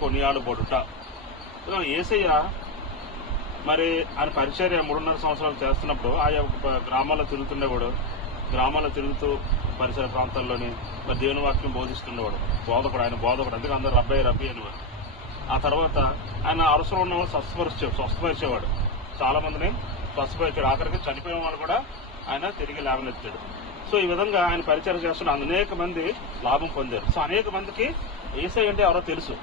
కొనియాడబడుట. యేసయ్య మరి ఆయన పరిచర్య 3.5 సంవత్సరాలు చేస్తున్నప్పుడు ఆయా గ్రామాల్లో తిరుగుతుండేవాడు. గ్రామాల్లో తిరుగుతూ పరిసర ప్రాంతాల్లోని మరి దేవుని వాక్యం బోధిస్తుండేవాడు. ఆయన బోధకుడు, అందుకే అందరూ రబ్బీ అనేవారు. ఆ తర్వాత ఆయన అవసరం ఉన్న వాళ్ళు స్వస్థపరిచేవాడు. చాలా మందిని స్వస్థపరిచాడు. ఆఖరికి చనిపోయిన వాళ్ళు కూడా ఆయన తిరిగి లేవనెత్తాడు. సో ఈ విధంగా ఆయన పరిచయం చేస్తున్న అనేక మంది లాభం పొందారు. సో అనేక మందికి యేసయ్య అంటే ఎవరో తెలుసు.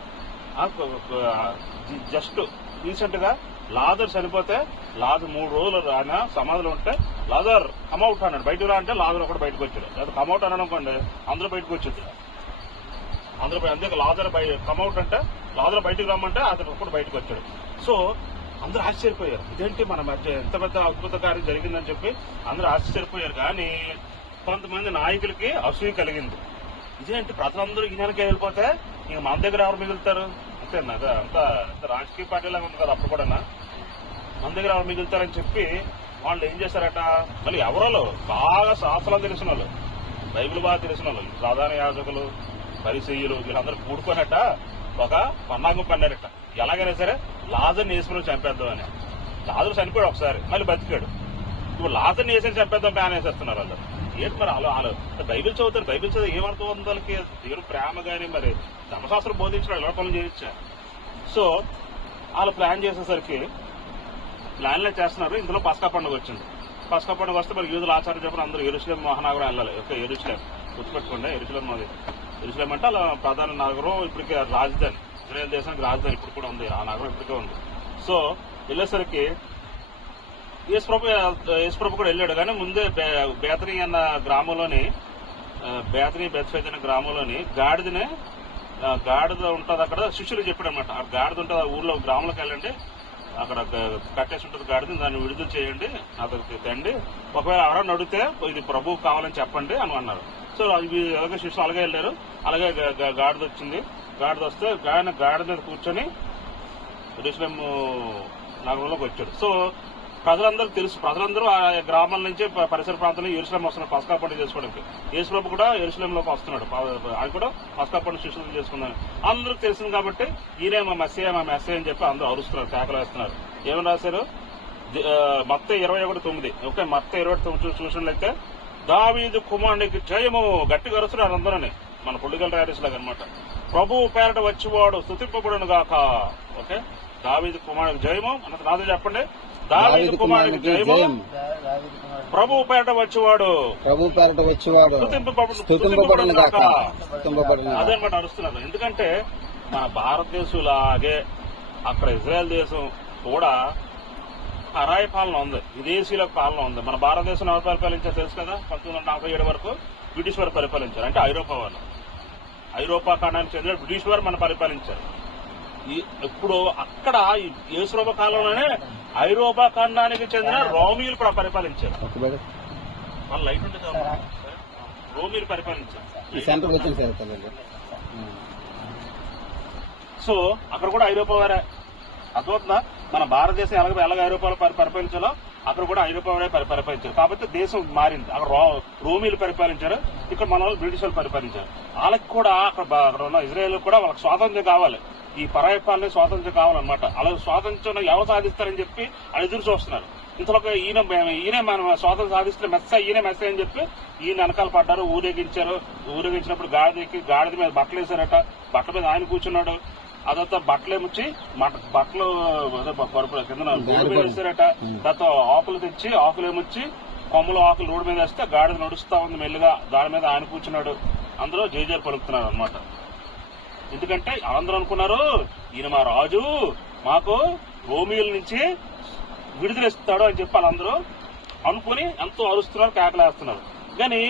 జస్ట్ రీసెంట్ గా లాజర్ చనిపోతే 3 రోజులు ఆయన సమాధిలో ఉంటే లాజర్ కమౌట్ అన్నాడు. బయటకు రా అంటే లాజర్ ఒకటి బయటకు వచ్చాడు. లేదా కమౌట్ అన్నాడు అనుకోండి, అందరూ బయటకు వచ్చేది. అందుకే లాజర్ కమౌట్ అంటే లాజర్ బయటకు రమ్మంటే అతను ఒకటి బయటకు వచ్చాడు. సో అందరూ ఆశ్చర్యపోయారు, ఇదేంటి మన మధ్య ఎంత పెద్ద అద్భుత కార్యం జరిగిందని చెప్పి అందరూ ఆశ్చర్యపోయారు. కానీ కొంతమంది నాయకులకి అసూయ కలిగింది. ఇదేంటి ప్రజలందరూ ఈయనకే వెళ్ళిపోతే ఇంక మన దగ్గర ఎవరు మిగులుతారు? అంతేనా? అంత రాజకీయ పార్టీలాగా ఉంది కదా. అప్పుడు కూడా మన దగ్గర ఎవరు మిగులుతారని చెప్పి వాళ్ళు ఏం చేశారట, మళ్ళీ ఎవరో బాగా శాస్త్రాలు తెలిసిన వాళ్ళు, బైబిల్ బాగా తెలిసిన వాళ్ళు, ప్రధాన యాజకులు, పరిసయ్యులు, వీళ్ళందరూ కూడుకున్నట్ట ఒక పన్నాగం పన్నారట. ఎలాగైనా సరే లాజర్ని వేసుకుని చంపేద్దామని. లాజర్ చనిపోయాడు ఒకసారి, మళ్ళీ బతికాడు. ఇప్పుడు లాజర్ని వేసుకుని చంపేద్దాం ప్లాన్ వేసేస్తున్నారు వాళ్ళు. ఏంటి మరి వాళ్ళు బైబిల్ చదువుతారు. బైబిల్ చదివి ఏమర్థం ఉంది వాళ్ళకి? దేవుడు ప్రేమ కానీ మరి ధర్మశాస్త్రం బోధించడం ఎలా పనులు చేయొచ్చా? సో వాళ్ళు ప్లాన్ చేసేసరికి ప్లాన్లే చేస్తున్నారు. ఇందులో పస్కా పండుగ వచ్చింది. పస్కా పండుగ వస్తే మరి యూదుల ఆచారం చెప్పిన అందరూ యెరూషలేం మహానగరం వెళ్ళాలి. యెరూషలేం గుర్తుపెట్టుకోండి. యెరూషలేం అంటే అలా ప్రధాన నగరం, ఇప్పటికే రాజధాని, ఇజ్రాయెల్ దేశానికి రాజధాని ఇప్పుడు కూడా ఉంది. ఆ నగరం ఇప్పటికే ఉంది. సో వెళ్ళేసరికి యేసుప్రభు కూడా వెళ్ళాడు. కానీ ముందే బేతనీ అన్న గ్రామంలోని బెత్ఫేజ్ అనే గ్రామంలోని గాడిద ఉంటుంది. అక్కడ శిష్యులు చెప్పాడు అనమాట, ఆ గాడిద ఉంటుంది, ఆ ఊర్లో గ్రామంలోకి వెళ్ళండి, అక్కడ కట్టేసి ఉంటుంది గాడిద, దాన్ని విడుదల చేయండి, అతనికి తండి, ఒకవేళ ఎవరైనా అడిగితే ఇది ప్రభువు కావాలని చెప్పండి అని అన్నారు. సో ఇవి అలాగే శిష్యులు అలాగే వెళ్ళారు. అలాగే గాడిద వచ్చింది. గాడిద వస్తే గాడిద మీద కూర్చొని యెరూషలేం నగరంలోకి వచ్చాడు. సో ప్రజలందరూ తెలుసు, ప్రజలందరూ ఆ గ్రామాల నుంచి పరిసర ప్రాంతంలో యెరూషలేం వస్తున్నారు పస్కా పండుగ చేసుకోవడానికి. యేసుప్రభు కూడా యెరూషలేంలోకి వస్తున్నాడు. ఆయన కూడా పస్కా పండుగ శిష్యులు చేసుకున్నాను. అందరికి తెలిసింది కాబట్టి ఈయనే మా మెస్సయ్య అని చెప్పి అందరూ అరుస్తున్నారు, కేకలు వేస్తున్నారు. ఏమని రాశారు? మత్తయి 21:9. ఓకే, మత్తయి 21 చూసినట్లయితే దావీదు కుమారునికి జయము గట్టిగా అరుస్తున్నారు అందరూని, మన పొలిటికల్ ర్యాలీస్ లాగా అనమాట. ప్రభువు పేరట వచ్చేవాడు స్తుతింపబడును గాక. ఓకే, దావీదు కుమారునికి జయము అన్నది నాతో చెప్పండి. దావీదు కుమారునికి జయము, ప్రభువు పేరట వచ్చేవాడు స్తుతింపబడును గాక. అదేనమాట అరుస్తున్నారు. ఎందుకంటే మన భారతదేశంలాగే అక్కడ ఇజ్రాయెల్ దేశం కూడా పరాయి పాలన ఉంది, విదేశీయుల పాలన ఉంది. మన భారతదేశం ఎవరు పరిపాలించారు తెలుసు కదా? 1947 వరకు బ్రిటిష్ వారు పరిపాలించారు. అంటే ఐరోపా ఖండానికి చెందిన బ్రిటిష్ వారు మనం పరిపాలించారు. ఇప్పుడు అక్కడ యేసుప్రభు కాలంలోనే ఐరోపా ఖండానికి చెందిన రోమియోలు కూడా పరిపాలించారు. వాళ్ళ లైట్ ఉంటే రోమియోలు పరిపాలించారు. సో అక్కడ కూడా ఐరోపా వారే. అర్థమవుతుందా? మన భారతదేశం ఎలాగ ఐరోపాలో పరిపాలించాలో అక్కడ కూడా ఐరోపా వారే పరిపాలించారు. కాబట్టి దేశం మారింది. అక్కడ రోమియోలు పరిపాలించారు, ఇక్కడ మన వాళ్ళు బ్రిటిష్ వాళ్ళు పరిపాలించారు. వాళ్ళకి కూడా అక్కడ ఉన్న ఇజ్రాయేల్ కూడా వాళ్ళకి స్వాతంత్ర్యం కావాలి, ఈ పరాయి పాలన స్వాతంత్ర్యం కావాలన్నమాట. అలా స్వాతంత్ర్యం ఎవరు సాధిస్తారని చెప్పి వాళ్ళు ఎదురు చూస్తున్నారు. ఇంతలోకి ఈయన మనం స్వాతంత్రం సాధిస్తే ఈయన మెస్సయ్య అని చెప్పి ఈయన వెనకాల పడ్డారు, ఊరేగించినప్పుడు గాడిద మీద బట్టలు వేసారట. బట్టల మీద ఆయన కూర్చున్నాడు. అదంతా బట్టలేముచ్చి బట్టలు కింద వేసారట. దాంతో ఆకులు తెచ్చి ఆకులేముచ్చి కొమ్మలు ఆకులు రోడ్డు మీద వేస్తే గాడిద నడుస్తా ఉంది మెల్లిగా, దాని మీద ఆయన కూర్చున్నాడు. అందరూ జయజయలు పలుకుతున్నారు అనమాట. ఎందుకంటే అందరూ అనుకున్నారు ఈయన మా రాజు, మాకు రోమియోల నుంచి విడుదలిస్తాడు అని చెప్పి వాళ్ళందరూ అనుకుని ఎంతో అరుస్తున్నారు, కేకలేస్తున్నారు. కానీ